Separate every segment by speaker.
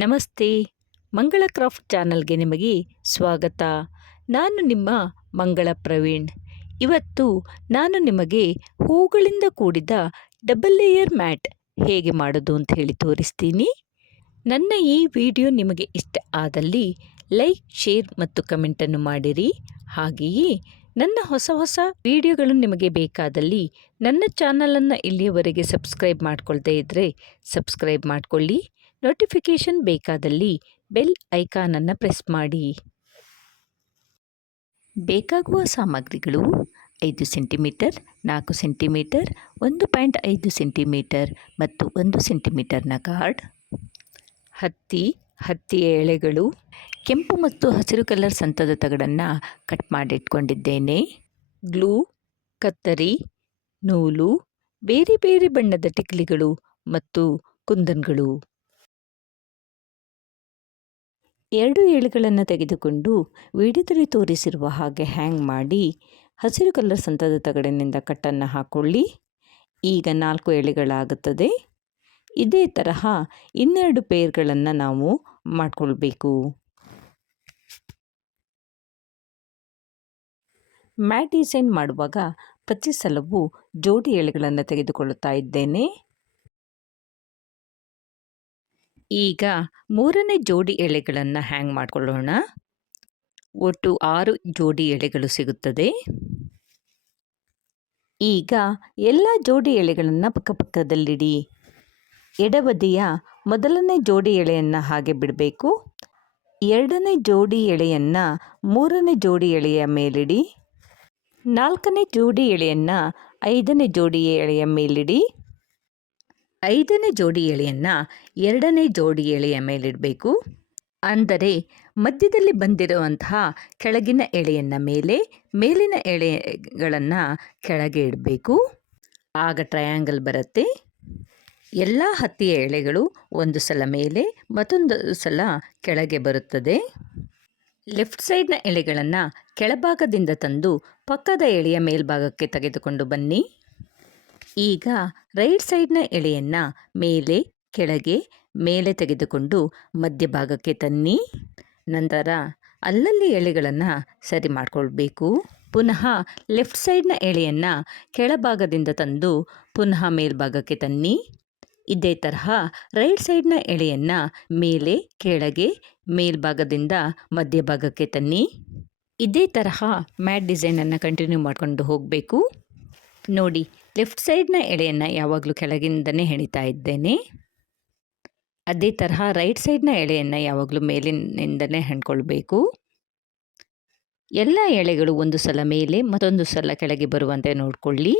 Speaker 1: ನಮಸ್ತೆ ಮಂಗಳ ಕ್ರಾಫ್ಟ್ ಚಾನಲ್ಗೆ ನಿಮಗೆ ಸ್ವಾಗತ. ನಾನು ನಿಮ್ಮ ಮಂಗಳ ಪ್ರವೀಣ್. ಇವತ್ತು ನಾನು ನಿಮಗೆ ಹೂಗಳಿಂದ ಕೂಡಿದ ಡಬಲ್ ಲೇಯರ್ ಮ್ಯಾಟ್ ಹೇಗೆ ಮಾಡೋದು ಅಂತ ಹೇಳಿ ತೋರಿಸ್ತೀನಿ. ನನ್ನ ಈ ವಿಡಿಯೋ ನಿಮಗೆ ಇಷ್ಟ ಆದಲ್ಲಿ ಲೈಕ್, ಶೇರ್ ಮತ್ತು ಕಮೆಂಟನ್ನು ಮಾಡಿರಿ. ಹಾಗೆಯೇ ನನ್ನ ಹೊಸ ಹೊಸ ವಿಡಿಯೋಗಳು ನಿಮಗೆ ಬೇಕಾದಲ್ಲಿ ನನ್ನ ಚಾನಲನ್ನು ಇಲ್ಲಿಯವರೆಗೆ ಸಬ್ಸ್ಕ್ರೈಬ್ ಮಾಡ್ಕೊಳ್ದೇ ಇದ್ದರೆ ಸಬ್ಸ್ಕ್ರೈಬ್ ಮಾಡಿಕೊಳ್ಳಿ. ನೋಟಿಫಿಕೇಷನ್ ಬೇಕಾದಲ್ಲಿ ಬೆಲ್ ಐಕಾನನ್ನು ಪ್ರೆಸ್ ಮಾಡಿ. ಬೇಕಾಗುವ ಸಾಮಗ್ರಿಗಳು ಐದು ಸೆಂಟಿಮೀಟರ್ ನಾಲ್ಕು ಸೆಂಟಿಮೀಟರ್ ಒಂದು ಪಾಯಿಂಟ್ ಐದು ಸೆಂಟಿಮೀಟರ್ ಮತ್ತು ಒಂದು ಸೆಂಟಿಮೀಟರ್ನ ಕಾರ್ಡ್ ಹತ್ತಿ ಹತ್ತಿಯ ಎಳೆಗಳು, ಕೆಂಪು ಮತ್ತು ಹಸಿರು ಕಲರ್ ಸಂತದ ತಗಡನ್ನು ಕಟ್ ಮಾಡಿಟ್ಕೊಂಡಿದ್ದೇನೆ. ಗ್ಲೂ ಕತ್ತರಿ, ನೂಲು, ಬೇರೆ ಬೇರೆ ಬಣ್ಣದ ಟಿಕ್ಲಿಗಳು ಮತ್ತು ಕುಂದನ್ಗಳು. ಎರಡು ಎಳೆಗಳನ್ನು ತೆಗೆದುಕೊಂಡು ವಿಡಿಯೋದಲ್ಲಿ ತೋರಿಸಿರುವ ಹಾಗೆ ಹ್ಯಾಂಗ್ ಮಾಡಿ ಹಸಿರು ಕಲರ್ ಸಂತದ ತಗಡಿನಿಂದ ಕಟ್ಟನ್ನು ಹಾಕ್ಕೊಳ್ಳಿ ಈಗ ನಾಲ್ಕು ಎಳೆಗಳಾಗುತ್ತದೆ. ಇದೇ ತರಹ ಇನ್ನೆರಡು ಪೇರ್ಗಳನ್ನು ನಾವು ಮಾಡಿಕೊಳ್ಬೇಕು. ಮ್ಯಾಟ್ ಡಿಸೈನ್ ಮಾಡುವಾಗ ಪ್ರತಿ ಸಲವೂ ಜೋಡಿ ಎಳೆಗಳನ್ನು ತೆಗೆದುಕೊಳ್ಳುತ್ತಾ ಇದ್ದೇನೆ. ಈಗ ಮೂರನೇ ಜೋಡಿ ಎಳೆಗಳನ್ನು ಹ್ಯಾಂಗ್ ಮಾಡಿಕೊಳ್ಳೋಣ. ಒಟ್ಟು ಆರು ಜೋಡಿ ಎಳೆಗಳು ಸಿಗುತ್ತದೆ. ಈಗ ಎಲ್ಲ ಜೋಡಿ ಎಳೆಗಳನ್ನು ಪಕ್ಕಪಕ್ಕದಲ್ಲಿಡಿ ಎಡಬದಿಯ ಮೊದಲನೇ ಜೋಡಿ ಎಳೆಯನ್ನು ಹಾಗೆ ಬಿಡಬೇಕು. ಎರಡನೇ ಜೋಡಿ ಎಳೆಯನ್ನು ಮೂರನೇ ಜೋಡಿ ಎಳೆಯ ಮೇಲಿಡಿ. ನಾಲ್ಕನೇ ಜೋಡಿ ಎಳೆಯನ್ನು ಐದನೇ ಜೋಡಿ ಎಳೆಯ ಮೇಲಿಡಿ. ಐದನೇ ಜೋಡಿ ಎಳೆಯನ್ನು ಎರಡನೇ ಜೋಡಿ ಎಳೆಯ ಮೇಲಿಡಬೇಕು. ಅಂದರೆ ಮಧ್ಯದಲ್ಲಿ ಬಂದಿರುವಂತಹ ಕೆಳಗಿನ ಎಳೆಯನ್ನ ಮೇಲೆ, ಮೇಲಿನ ಎಳೆಗಳನ್ನು ಕೆಳಗೆ ಇಡಬೇಕು. ಆಗ ಟ್ರಯಾಂಗಲ್ ಬರುತ್ತೆ. ಎಲ್ಲ ಹತ್ತಿಯ ಎಳೆಗಳು ಒಂದು ಸಲ ಮೇಲೆ, ಮತ್ತೊಂದು ಸಲ ಕೆಳಗೆ ಬರುತ್ತದೆ. ಲೆಫ್ಟ್ ಸೈಡ್ನ ಎಳೆಗಳನ್ನು ಕೆಳಭಾಗದಿಂದ ತಂದು ಪಕ್ಕದ ಎಳೆಯ ಮೇಲ್ಭಾಗಕ್ಕೆ ತೆಗೆದುಕೊಂಡು ಬನ್ನಿ. ಈಗ ರೈಟ್ ಸೈಡ್ನ ಎಳೆಯನ್ನು ಮೇಲೆ, ಕೆಳಗೆ, ಮೇಲೆ ತೆಗೆದುಕೊಂಡು ಮಧ್ಯಭಾಗಕ್ಕೆ ತನ್ನಿ. ನಂತರ ಅಲ್ಲಲ್ಲಿ ಎಳೆಗಳನ್ನು ಸರಿ ಮಾಡಿಕೊಳ್ಬೇಕು. ಪುನಃ ಲೆಫ್ಟ್ ಸೈಡ್ನ ಎಳೆಯನ್ನು ಕೆಳಭಾಗದಿಂದ ತಂದು ಪುನಃ ಮೇಲ್ಭಾಗಕ್ಕೆ ತನ್ನಿ. ಇದೇ ತರಹ ರೈಟ್ ಸೈಡ್ನ ಎಳೆಯನ್ನು ಮೇಲೆ, ಕೆಳಗೆ ಮೇಲ್ಭಾಗದಿಂದ ಮಧ್ಯಭಾಗಕ್ಕೆ ತನ್ನಿ. ಇದೇ ತರಹ ಮ್ಯಾಟ್ ಡಿಸೈನನ್ನು ಕಂಟಿನ್ಯೂ ಮಾಡಿಕೊಂಡು ಹೋಗಬೇಕು. ನೋಡಿ ಲೆಫ್ಟ್ ಸೈಡ್ನ ಎಳೆಯನ್ನು ಯಾವಾಗಲೂ ಕೆಳಗಿಂದನೇ ಹೆಣಿತಾ ಇದ್ದೇನೆ. ಅದೇ ತರಹ ರೈಟ್ ಸೈಡ್ನ ಎಳೆಯನ್ನು ಯಾವಾಗಲೂ ಮೇಲಿನಿಂದಲೇ ಹೆಣ್ಕೊಳ್ಬೇಕು ಎಲ್ಲ ಎಳೆಗಳು ಒಂದು ಸಲ ಮೇಲೆ ಮತ್ತೊಂದು ಸಲ ಕೆಳಗೆ ಬರುವಂತೆ ನೋಡಿಕೊಳ್ಳಿ.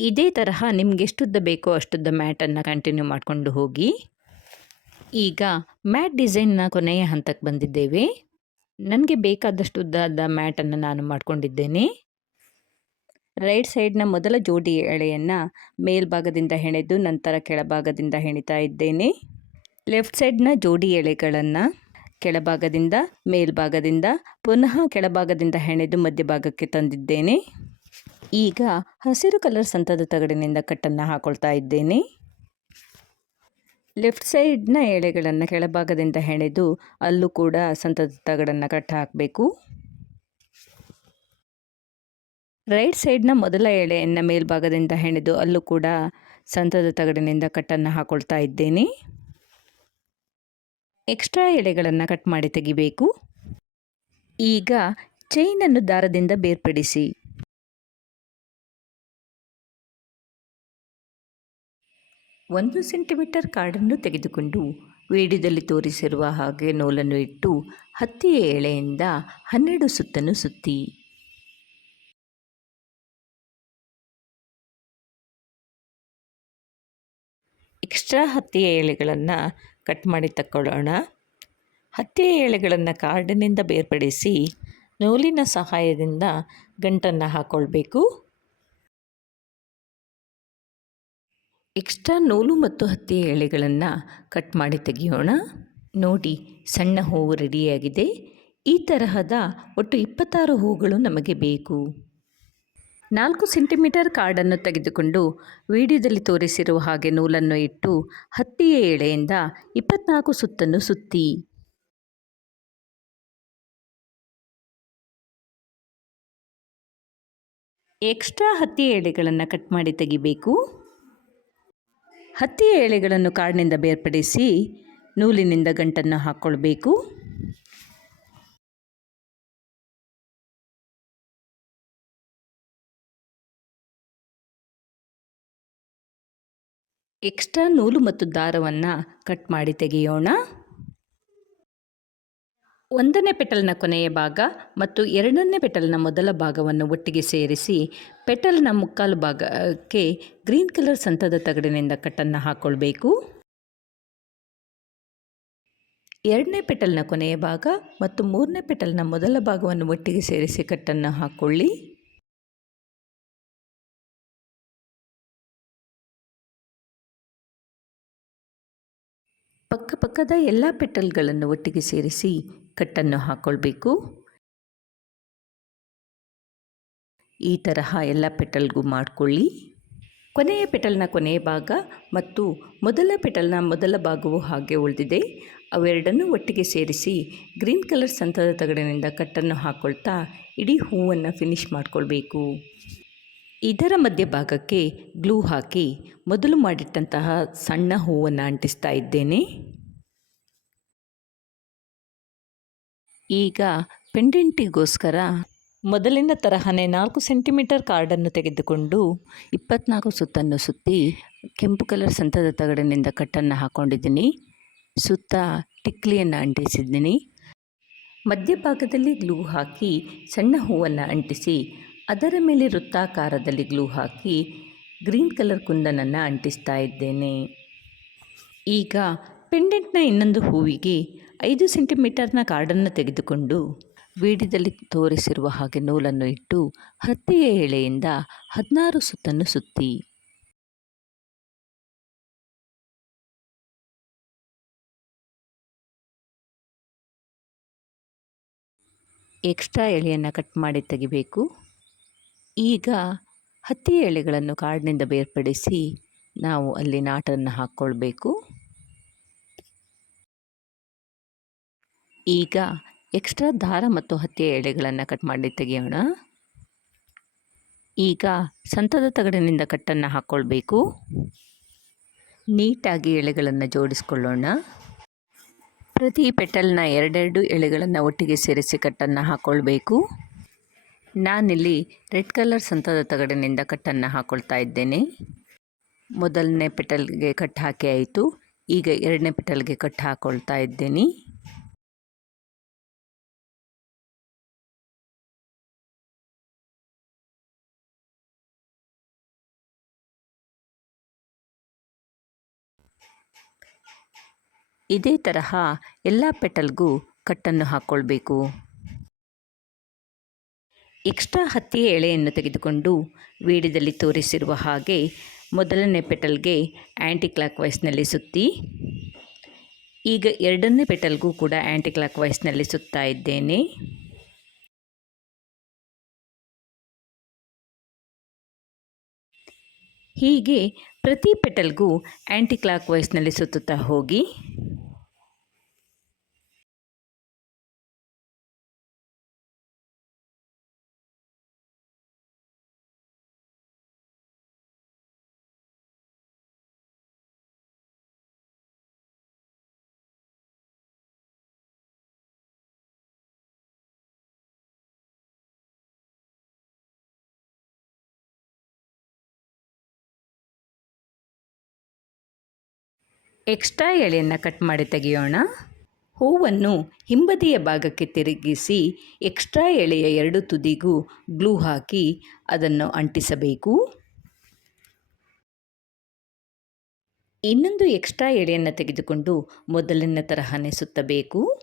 Speaker 1: ಇದೇ ತರಹ ನಿಮ್ಗೆ ಎಷ್ಟುದ್ದ ಬೇಕೋ ಅಷ್ಟುದ್ದ ಮ್ಯಾಟನ್ನು ಕಂಟಿನ್ಯೂ ಮಾಡಿಕೊಂಡು ಹೋಗಿ. ಈಗ ಮ್ಯಾಟ್ ಡಿಸೈನ್ನ ಕೊನೆಯ ಹಂತಕ್ಕೆ ಬಂದಿದ್ದೇವೆ. ನನಗೆ ಬೇಕಾದಷ್ಟು ಉದ್ದಾದ ಮ್ಯಾಟನ್ನು ನಾನು ಮಾಡಿಕೊಂಡಿದ್ದೇನೆ. ರೈಟ್ ಸೈಡ್ನ ಮೊದಲ ಜೋಡಿ ಎಳೆಯನ್ನು ಮೇಲ್ಭಾಗದಿಂದ ಹೆಣೆದು ನಂತರ ಕೆಳಭಾಗದಿಂದ ಹೆಣಿತಾ ಇದ್ದೇನೆ. ಲೆಫ್ಟ್ ಸೈಡ್ನ ಜೋಡಿ ಎಳೆಗಳನ್ನು ಕೆಳಭಾಗದಿಂದ, ಮೇಲ್ಭಾಗದಿಂದ, ಪುನಃ ಕೆಳಭಾಗದಿಂದ ಹೆಣೆದು ಮಧ್ಯಭಾಗಕ್ಕೆ ತಂದಿದ್ದೇನೆ. ಈಗ ಹಸಿರು ಕಲರ್ ಸಂತದ ತಗಡಿನಿಂದ ಕಟ್ಟನ್ನು ಹಾಕೊಳ್ತಾ ಇದ್ದೇನೆ. ಲೆಫ್ಟ್ ಸೈಡ್ನ ಎಳೆಗಳನ್ನು ಕೆಳಭಾಗದಿಂದ ಹೆಣೆದು ಅಲ್ಲೂ ಕೂಡ ಸಂತದ ತಗಡನ್ನು ಕಟ್ಟ ಹಾಕಬೇಕು. ರೈಟ್ ಸೈಡ್ನ ಮೊದಲ ಎಳೆಯನ್ನು ಮೇಲ್ಭಾಗದಿಂದ ಹೆಣೆದು ಅಲ್ಲೂ ಕೂಡ ಸಂತದ ತಗಡಿನಿಂದ ಕಟ್ಟನ್ನು ಹಾಕೊಳ್ತಾ ಇದ್ದೇನೆ. ಎಕ್ಸ್ಟ್ರಾ ಎಳೆಗಳನ್ನು ಕಟ್ ಮಾಡಿ ತೆಗಿಬೇಕು. ಈಗ ಚೈನನ್ನು ದಾರದಿಂದ ಬೇರ್ಪಡಿಸಿ. ಒಂದು ಸೆಂಟಿಮೀಟರ್ ಕಾರ್ಡನ್ನು ತೆಗೆದುಕೊಂಡು ವಿಡಿಯೋದಲ್ಲಿ ತೋರಿಸಿರುವ ಹಾಗೆ ನೂಲನ್ನು ಇಟ್ಟು ಹತ್ತಿಯ ಎಳೆಯಿಂದ ಹನ್ನೆರಡು ಸುತ್ತನ್ನು ಸುತ್ತಿ. ಎಕ್ಸ್ಟ್ರಾ ಹತ್ತಿಯ ಎಳೆಗಳನ್ನು ಕಟ್ ಮಾಡಿ ತಕ್ಕೊಳ್ಳೋಣ. ಹತ್ತಿಯ ಎಳೆಗಳನ್ನು ಕಾರ್ಡಿನಿಂದ ಬೇರ್ಪಡಿಸಿ ನೂಲಿನ ಸಹಾಯದಿಂದ ಗಂಟನ್ನು ಹಾಕ್ಕೊಳ್ಬೇಕು ಎಕ್ಸ್ಟ್ರಾ ನೂಲು ಮತ್ತು ಹತ್ತಿಯ ಎಳೆಗಳನ್ನು ಕಟ್ ಮಾಡಿ ತೆಗೆಯೋಣ. ನೋಡಿ, ಸಣ್ಣ ಹೂವು ರೆಡಿಯಾಗಿದೆ. ಈ ತರಹದ ಒಟ್ಟು ಇಪ್ಪತ್ತಾರು ಹೂಗಳು ನಮಗೆ ಬೇಕು. ನಾಲ್ಕು ಸೆಂಟಿಮೀಟರ್ ಕಾರ್ಡನ್ನು ತೆಗೆದುಕೊಂಡು ವಿಡಿಯೋದಲ್ಲಿ ತೋರಿಸಿರುವ ಹಾಗೆ ನೂಲನ್ನು ಇಟ್ಟು ಹತ್ತಿಯ ಎಳೆಯಿಂದ ಇಪ್ಪತ್ನಾಲ್ಕು ಸುತ್ತನ್ನು ಸುತ್ತಿ. ಎಕ್ಸ್ಟ್ರಾ ಹತ್ತಿ ಎಳೆಗಳನ್ನು ಕಟ್ ಮಾಡಿ ತೆಗಿಬೇಕು. ಹತ್ತಿಯ ಎಳೆಗಳನ್ನು ಕಾಡಿನಿಂದ ಬೇರ್ಪಡಿಸಿ ನೂಲಿನಿಂದ ಗಂಟನ್ನು ಹಾಕ್ಕೊಳ್ಬೇಕು ಎಕ್ಸ್ಟ್ರಾ ನೂಲು ಮತ್ತು ದಾರವನ್ನು ಕಟ್ ಮಾಡಿ ತೆಗೆಯೋಣ. ಒಂದನೇ ಪೆಟಲ್ನ ಕೊನೆಯ ಭಾಗ ಮತ್ತು ಎರಡನೇ ಪೆಟಲ್ನ ಮೊದಲ ಭಾಗವನ್ನು ಒಟ್ಟಿಗೆ ಸೇರಿಸಿ ಪೆಟಲ್ನ ಮುಕ್ಕಾಲು ಭಾಗಕ್ಕೆ ಗ್ರೀನ್ ಕಲರ್ ಸಂತದ ತಗಡಿನಿಂದ ಕಟ್ಟನ್ನು ಹಾಕ್ಕೊಳ್ಬೇಕು ಎರಡನೇ ಪೆಟಲ್ನ ಕೊನೆಯ ಭಾಗ ಮತ್ತು ಮೂರನೇ ಪೆಟಲ್ನ ಮೊದಲ ಭಾಗವನ್ನು ಒಟ್ಟಿಗೆ ಸೇರಿಸಿ ಕಟ್ಟನ್ನು ಹಾಕ್ಕೊಳ್ಳಿ ಪಕ್ಕಪಕ್ಕದ ಎಲ್ಲ ಪೆಟಲ್ಗಳನ್ನು ಒಟ್ಟಿಗೆ ಸೇರಿಸಿ ಕಟ್ಟನ್ನು ಹಾಕ್ಕೊಳ್ಬೇಕು ಈ ತರಹ ಎಲ್ಲ ಪೆಟಲ್ಗೂ ಮಾಡಿಕೊಳ್ಳಿ. ಕೊನೆಯ ಪೆಟಲ್ನ ಕೊನೆಯ ಭಾಗ ಮತ್ತು ಮೊದಲ ಪೆಟಲ್ನ ಮೊದಲ ಭಾಗವು ಹಾಗೆ ಉಳಿದಿದೆ. ಅವೆರಡನ್ನೂ ಒಟ್ಟಿಗೆ ಸೇರಿಸಿ ಗ್ರೀನ್ ಕಲರ್ ಸಂತದ ತಗಡಿನಿಂದ ಕಟ್ಟನ್ನು ಹಾಕ್ಕೊಳ್ತಾ ಇಡೀ ಹೂವನ್ನು ಫಿನಿಶ್ ಮಾಡಿಕೊಳ್ಬೇಕು. ಇದರ ಮಧ್ಯಭಾಗಕ್ಕೆ ಗ್ಲೂ ಹಾಕಿ ಮೊದಲು ಮಾಡಿಟ್ಟಂತಹ ಸಣ್ಣ ಹೂವನ್ನು ಅಂಟಿಸ್ತಾ ಇದ್ದೇನೆ. ಈಗ ಪೆಂಡೆಂಟಿಗೋಸ್ಕರ ಮೊದಲಿನ ತರಹನೇ ನಾಲ್ಕು ಸೆಂಟಿಮೀಟರ್ ಕಾರ್ಡನ್ನು ತೆಗೆದುಕೊಂಡು ಇಪ್ಪತ್ನಾಲ್ಕು ಸುತ್ತನ್ನು ಸುತ್ತಿ ಕೆಂಪು ಕಲರ್ ಸಂತದ ತಗಡಿನಿಂದ ಕಟ್ಟನ್ನು ಹಾಕ್ಕೊಂಡಿದ್ದೀನಿ ಸುತ್ತ ಟಿಕ್ಲಿಯನ್ನು ಅಂಟಿಸಿದ್ದೀನಿ. ಮಧ್ಯಭಾಗದಲ್ಲಿ ಗ್ಲೂ ಹಾಕಿ ಸಣ್ಣ ಹೂವನ್ನು ಅಂಟಿಸಿ ಅದರ ಮೇಲೆ ವೃತ್ತಾಕಾರದಲ್ಲಿ ಗ್ಲೂ ಹಾಕಿ ಗ್ರೀನ್ ಕಲರ್ ಕುಂದನನ್ನು ಅಂಟಿಸ್ತಾ ಇದ್ದೇನೆ. ಈಗ ಪೆಂಡೆಂಟ್ನ ಇನ್ನೊಂದು ಹೂವಿಗೆ ಐದು ಸೆಂಟಿಮೀಟರ್ನ ಕಾರ್ಡನ್ನು ತೆಗೆದುಕೊಂಡು ವೀಡಿದಲ್ಲಿ ತೋರಿಸಿರುವ ಹಾಗೆ ನೂಲನ್ನು ಇಟ್ಟು ಹತ್ತಿಯ ಎಳೆಯಿಂದ ಹದಿನಾರು ಸುತ್ತನ್ನು ಸುತ್ತಿ. ಎಕ್ಸ್ಟ್ರಾ ಎಳೆಯನ್ನು ಕಟ್ ಮಾಡಿ ತೆಗಿಬೇಕು. ಈಗ ಹತ್ತಿ ಎಳೆಗಳನ್ನು ಕಾಡಿನಿಂದ ಬೇರ್ಪಡಿಸಿ ನಾವು ಅಲ್ಲಿ ನಾಟನ್ನು ಹಾಕ್ಕೊಳ್ಬೇಕು. ಈಗ ಎಕ್ಸ್ಟ್ರಾ ದಾರ ಮತ್ತು ಹತ್ತಿಯ ಎಳೆಗಳನ್ನು ಕಟ್ ಮಾಡಿ ತೆಗೆಯೋಣ. ಈಗ ಸಂತದ ತಗಡಿನಿಂದ ಕಟ್ಟನ್ನು ಹಾಕ್ಕೊಳ್ಬೇಕು. ನೀಟಾಗಿ ಎಳೆಗಳನ್ನು ಜೋಡಿಸ್ಕೊಳ್ಳೋಣ. ಪ್ರತಿ ಪೆಟಲ್ನ ಎರಡೆರಡು ಎಳೆಗಳನ್ನು ಒಟ್ಟಿಗೆ ಸೇರಿಸಿ ಕಟ್ಟನ್ನು ಹಾಕ್ಕೊಳ್ಬೇಕು. ನಾನಿಲ್ಲಿ ರೆಡ್ ಕಲರ್ ಸಂತದ ತಗಡಿನಿಂದ ಕಟ್ಟನ್ನು ಹಾಕ್ಕೊಳ್ತಾ ಇದ್ದೇನೆ. ಮೊದಲನೇ ಪೆಟಲ್ಗೆ ಕಟ್ ಹಾಕಿ ಆಯಿತು. ಈಗ ಎರಡನೇ ಪೆಟಲ್ಗೆ ಕಟ್ ಹಾಕ್ಕೊಳ್ತಾ ಇದ್ದೇನೆ. ಇದೇ ತರಹ ಎಲ್ಲ ಪೆಟಲ್ಗೂ ಕಟ್ಟನ್ನು ಹಾಕ್ಕೊಳ್ಬೇಕು ಎಕ್ಸ್ಟ್ರಾ ಹತ್ತಿಯ ಎಳೆಯನ್ನು ತೆಗೆದುಕೊಂಡು ವೀಡಿಯೋದಲ್ಲಿ ತೋರಿಸಿರುವ ಹಾಗೆ ಮೊದಲನೇ ಪೆಟಲ್ಗೆ ಆ್ಯಂಟಿ ಕ್ಲಾಕ್ ವೈಸ್ನಲ್ಲಿ ಸುತ್ತಿ, ಈಗ ಎರಡನೇ ಪೆಟಲ್ಗೂ ಕೂಡ ಆ್ಯಂಟಿ ಕ್ಲಾಕ್ ವೈಸ್ನಲ್ಲಿ ಸುತ್ತಾ ಇದ್ದೇನೆ. ಹೀಗೆ ಪ್ರತಿ ಪೆಟಲ್ಗೂ ಆ್ಯಂಟಿ ಕ್ಲಾಕ್ ವೈಸ್ನಲ್ಲಿ ಸುತ್ತುತ್ತಾ ಹೋಗಿ ಎಕ್ಸ್ಟ್ರಾ ಎಳೆಯನ್ನು ಕಟ್ ಮಾಡಿ ತೆಗೆಯೋಣ. ಹೂವನ್ನು ಹಿಂಬದಿಯ ಭಾಗಕ್ಕೆ ತಿರುಗಿಸಿ ಎಕ್ಸ್ಟ್ರಾ ಎಳೆಯ ಎರಡು ತುದಿಗೂ ಗ್ಲೂ ಹಾಕಿ ಅದನ್ನು ಅಂಟಿಸಬೇಕು. ಇನ್ನೊಂದು ಎಕ್ಸ್ಟ್ರಾ ಎಳೆಯನ್ನು ತೆಗೆದುಕೊಂಡು ಮೊದಲಿನ ತರಹನೇ ಸುತ್ತಬೇಕು.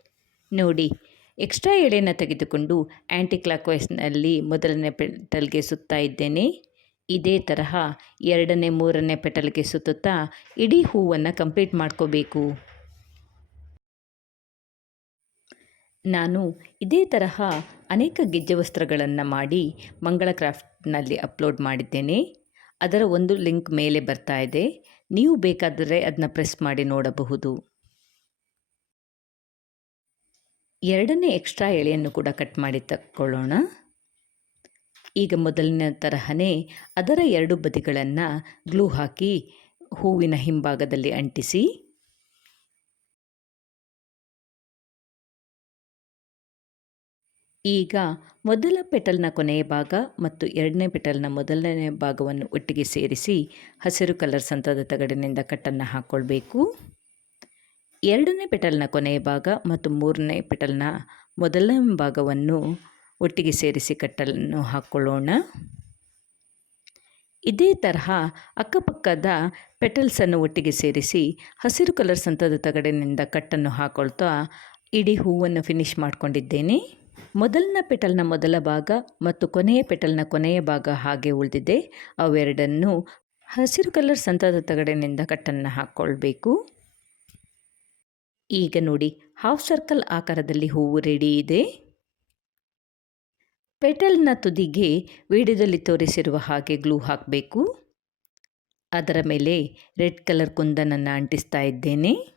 Speaker 1: ನೋಡಿ, ಎಕ್ಸ್ಟ್ರಾ ಎಳೆಯನ್ನು ತೆಗೆದುಕೊಂಡು ಆ್ಯಂಟಿ ಕ್ಲಾಕ್ ವೈಸ್ನಲ್ಲಿ ಮೊದಲನೇ ಪೆಟಲ್ಗೆ ಸುತ್ತಾ ಇದ್ದೇನೆ. ಇದೇ ತರಹ ಎರಡನೇ, ಮೂರನೇ ಪೆಟಲ್ಗೆ ಸುತ್ತುತ್ತಾ ಇಡೀ ಹೂವನ್ನು ಕಂಪ್ಲೀಟ್ ಮಾಡ್ಕೋಬೇಕು. ನಾನು ಇದೇ ತರಹ ಅನೇಕ ಗೆಜ್ಜೆ ವಸ್ತ್ರಗಳನ್ನು ಮಾಡಿ ಮಂಗಳ ಕ್ರಾಫ್ಟ್ನಲ್ಲಿ ಅಪ್ಲೋಡ್ ಮಾಡಿದ್ದೇನೆ. ಅದರ ಒಂದು ಲಿಂಕ್ ಮೇಲೆ ಬರ್ತಾ ಇದೆ. ನೀವು ಬೇಕಾದರೆ ಅದನ್ನ ಪ್ರೆಸ್ ಮಾಡಿ ನೋಡಬಹುದು. ಎರಡನೇ ಎಕ್ಸ್ಟ್ರಾ ಎಳೆಯನ್ನು ಕೂಡ ಕಟ್ ಮಾಡಿ ತಕ್ಕೊಳ್ಳೋಣ. ಈಗ ಮೊದಲಿನ ತರಹನೇ ಅದರ ಎರಡು ಬದಿಗಳನ್ನು ಗ್ಲೂ ಹಾಕಿ ಹೂವಿನ ಹಿಂಭಾಗದಲ್ಲಿ ಅಂಟಿಸಿ. ಈಗ ಮೊದಲ ಪೆಟಲ್ನ ಕೊನೆಯ ಭಾಗ ಮತ್ತು ಎರಡನೇ ಪೆಟಲ್ನ ಮೊದಲನೇ ಭಾಗವನ್ನು ಒಟ್ಟಿಗೆ ಸೇರಿಸಿ ಹಸಿರು ಕಲರ್ ಸಂತದ ತಗಡಿನಿಂದ ಕಟ್ಟನ್ನು ಹಾಕ್ಕೊಳ್ಬೇಕು ಎರಡನೇ ಪೆಟಲ್ನ ಕೊನೆಯ ಭಾಗ ಮತ್ತು ಮೂರನೇ ಪೆಟಲ್ನ ಮೊದಲನೇ ಭಾಗವನ್ನು ಒಟ್ಟಿಗೆ ಸೇರಿಸಿ ಕಟ್ಟನ್ನು ಹಾಕ್ಕೊಳ್ಳೋಣ ಇದೇ ತರಹ ಅಕ್ಕಪಕ್ಕದ ಪೆಟಲ್ಸನ್ನು ಒಟ್ಟಿಗೆ ಸೇರಿಸಿ ಹಸಿರು ಕಲರ್ ಸಂತದ ತಗಡಿನಿಂದ ಕಟ್ಟನ್ನು ಹಾಕೊಳ್ತಾ ಇಡೀ ಹೂವನ್ನು ಫಿನಿಶ್ ಮಾಡಿಕೊಂಡಿದ್ದೇನೆ. ಮೊದಲನ ಪೆಟಲ್ನ ಮೊದಲ ಭಾಗ ಮತ್ತು ಕೊನೆಯ ಪೆಟಲ್ನ ಕೊನೆಯ ಭಾಗ ಹಾಗೆ ಉಳಿದಿದೆ. ಅವೆರಡನ್ನು ಹಸಿರು ಕಲರ್ ಸಂತದ ತಗಡಿನಿಂದ ಕಟ್ಟನ್ನು ಹಾಕ್ಕೊಳ್ಬೇಕು ಈಗ ನೋಡಿ ಹಾಫ್ ಸರ್ಕಲ್ ಆಕಾರದಲ್ಲಿ ಹೂವು ರೆಡಿ ಇದೆ. ಪೆಟಲ್ನ ತುದಿಗೆ ವಿಡಿಯೋದಲ್ಲಿ ತೋರಿಸಿರುವ ಹಾಗೆ ಗ್ಲೂ ಹಾಕಬೇಕು. ಅದರ ಮೇಲೆ ರೆಡ್ ಕಲರ್ ಕುಂದನನ್ನು ಅಂಟಿಸ್ತಾ ಇದ್ದೇನೆ.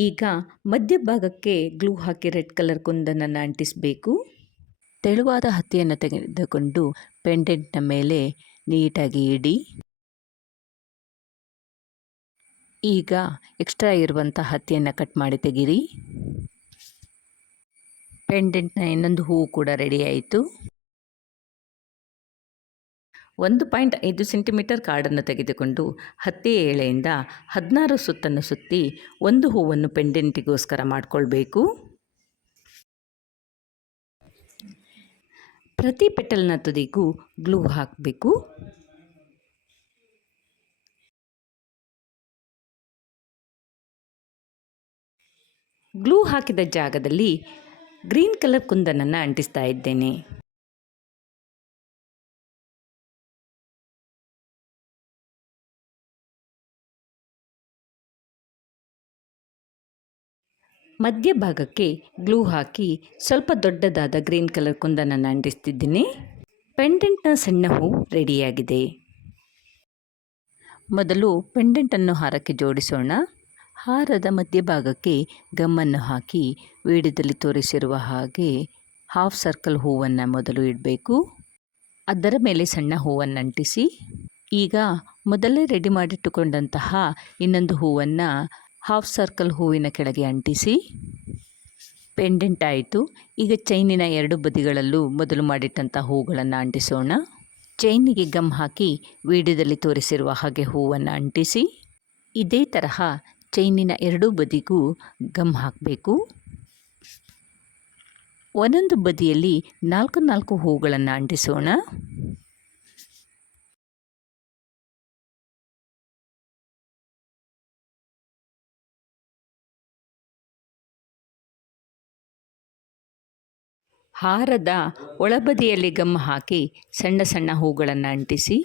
Speaker 1: ಈಗ ಮಧ್ಯಭಾಗಕ್ಕೆ ಗ್ಲೂ ಹಾಕಿ ರೆಡ್ ಕಲರ್ ಕುಂದನನ್ನು ಅಂಟಿಸಬೇಕು. ತೆಳುವಾದ ಹತ್ತಿಯನ್ನು ತೆಗೆದುಕೊಂಡು ಪೆಂಡೆಂಟ್ನ ಮೇಲೆ ನೀಟಾಗಿ ಇಡಿ. ಈಗ ಎಕ್ಸ್ಟ್ರಾ ಇರುವಂಥ ಹತ್ತಿಯನ್ನು ಕಟ್ ಮಾಡಿ ತೆಗೀರಿ. ಪೆಂಡೆಂಟ್ನ ಇನ್ನೊಂದು ಹೂವು ಕೂಡ ರೆಡಿ ಆಯಿತು. ಒಂದು ಪಾಯಿಂಟ್ ಐದು ಸೆಂಟಿಮೀಟರ್ ಕಾರ್ಡನ್ನು ತೆಗೆದುಕೊಂಡು ಹತ್ತಿ ಎಳೆಯಿಂದ ಹದಿನಾರು ಸುತ್ತನ್ನು ಸುತ್ತಿ ಒಂದು ಹೂವನ್ನು ಪೆಂಡೆಂಟಿಗೋಸ್ಕರ ಮಾಡಿಕೊಳ್ಬೇಕು. ಪ್ರತಿ ಪೆಟಲ್ನ ತುದಿಗೂ ಗ್ಲೂ ಹಾಕಬೇಕು. ಗ್ಲೂ ಹಾಕಿದ ಜಾಗದಲ್ಲಿ ಗ್ರೀನ್ ಕಲರ್ ಕುಂದನನ್ನು ಅಂಟಿಸ್ತಾ ಇದ್ದೇನೆ. ಮಧ್ಯಭಾಗಕ್ಕೆ ಗ್ಲೂ ಹಾಕಿ ಸ್ವಲ್ಪ ದೊಡ್ಡದಾದ ಗ್ರೀನ್ ಕಲರ್ ಕುಂದನನ್ನು ಅಂಟಿಸ್ತಿದ್ದೀನಿ ಪೆಂಡೆಂಟ್ನ ಸಣ್ಣ ಹೂ ರೆಡಿಯಾಗಿದೆ. ಮೊದಲು ಪೆಂಡೆಂಟನ್ನು ಹಾರಕ್ಕೆ ಜೋಡಿಸೋಣ. ಹಾರದ ಮಧ್ಯಭಾಗಕ್ಕೆ ಗಮ್ಮನ್ನು ಹಾಕಿ ವಿಡಿಯೋದಲ್ಲಿ ತೋರಿಸಿರುವ ಹಾಗೆ ಹಾಫ್ ಸರ್ಕಲ್ ಹೂವನ್ನು ಮೊದಲು ಇಡಬೇಕು. ಅದರ ಮೇಲೆ ಸಣ್ಣ ಹೂವನ್ನು ಅಂಟಿಸಿ. ಈಗ ಮೊದಲೇ ರೆಡಿ ಮಾಡಿಟ್ಟುಕೊಂಡಂತಹ ಇನ್ನೊಂದು ಹೂವನ್ನು ಹಾಫ್ ಸರ್ಕಲ್ ಹೂವಿನ ಕೆಳಗೆ ಅಂಟಿಸಿ ಪೆಂಡೆಂಟ್ ಆಯಿತು. ಈಗ ಚೈನಿನ ಎರಡು ಬದಿಗಳಲ್ಲೂ ಮೊದಲು ಮಾಡಿಟ್ಟಂಥ ಹೂಗಳನ್ನು ಅಂಟಿಸೋಣ. ಚೈನಿಗೆ ಗಮ್ ಹಾಕಿ ವಿಡಿಯೋದಲ್ಲಿ ತೋರಿಸಿರುವ ಹಾಗೆ ಹೂವನ್ನು ಅಂಟಿಸಿ, ಇದೇ ತರಹ ಚೈನಿನ ಎರಡೂ ಬದಿಗೂ ಗಮ್ ಹಾಕಬೇಕು. ಒಂದೊಂದು ಬದಿಯಲ್ಲಿ ನಾಲ್ಕು ನಾಲ್ಕು ಹೂಗಳನ್ನು ಅಂಟಿಸೋಣ. ಹಾರದ ಒಳಬದಿಯಲ್ಲಿ ಗಮ್ ಹಾಕಿ ಸಣ್ಣ ಸಣ್ಣ ಹೂಗಳನ್ನು ಅಂಟಿಸಿ.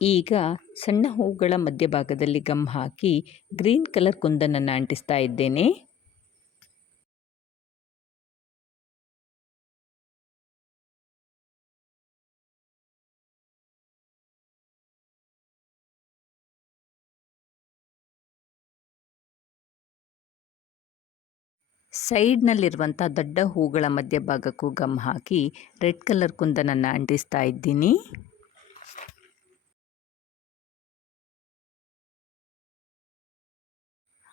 Speaker 1: ಈಗ ಸಣ್ಣ ಹೂಗಳ ಮಧ್ಯಭಾಗದಲ್ಲಿ ಗಮ್ ಹಾಕಿ ಗ್ರೀನ್ ಕಲರ್ ಕುಂದನನ್ನು ಅಂಟಿಸ್ತಾ ಇದ್ದೇನೆ. ಸೈಡ್ನಲ್ಲಿರುವಂಥ ದೊಡ್ಡ ಹೂಗಳ ಮಧ್ಯಭಾಗಕ್ಕೂ ಗಮ್ ಹಾಕಿ ರೆಡ್ ಕಲರ್ ಕುಂದನನ್ನು ಅಂಟಿಸ್ತಾ ಇದ್ದೀನಿ.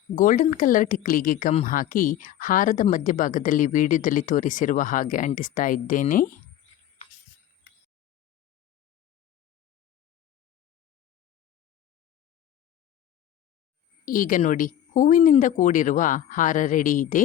Speaker 1: ಗೋಲ್ಡನ್ ಕಲರ್ ಟಿಕ್ಲಿಗೆ ಗಮ್ ಹಾಕಿ ಹಾರದ ಮಧ್ಯಭಾಗದಲ್ಲಿ ವಿಡಿಯೋದಲ್ಲಿ ತೋರಿಸಿರುವ ಹಾಗೆ ಅಂಟಿಸ್ತಾ ಇದ್ದೇನೆ. ಈಗ ನೋಡಿ, ಹೂವಿನಿಂದ ಕೂಡಿರುವ ಹಾರ ರೆಡಿ ಇದೆ.